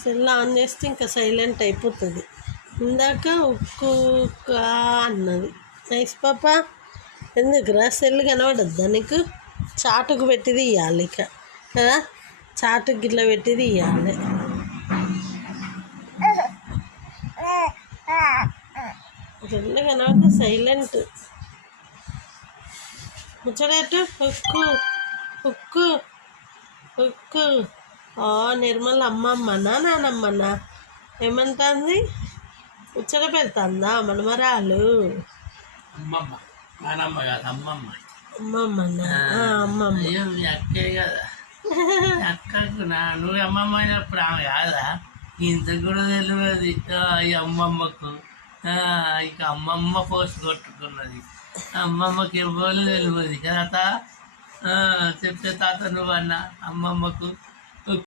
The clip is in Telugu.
సెల్ ఆన్ చేస్తే ఇంకా సైలెంట్ అయిపోతుంది. ఇందాక ఉక్కు ఉక్కా అన్నది. నైస్ పాప. ఎందుకురా సెల్ కనబడద్దా నీకు? చాటుకు పెట్టి తీయాలి ఇక కదా, చాటుకు గిట్ల పెట్టి తీయాలి. రెండు కనబడితే సైలెంట్. ముచ్చడేటు ఉక్కు ఉక్కు ఉక్కు. నిర్మల అమ్మమ్మనా నానమ్మనా ఏమంటుంది? ముచ్చట పెడుతుందా మనమరాలు? అమ్మమ్మనా? అమ్మమ్మ అక్కే కదా అక్కకు నువ్వు అమ్మమ్మ అయినప్పుడు ఆమె కాదా? ఇంత కూడా తెలియదు ఈ అమ్మమ్మకు. ఇక అమ్మమ్మ పోస్ట్ కొట్టుకున్నది. అమ్మమ్మకి ఇవ్వాలి తెలియదు కదా. చెప్తే తాత నువ్వు అన్న అమ్మమ్మకు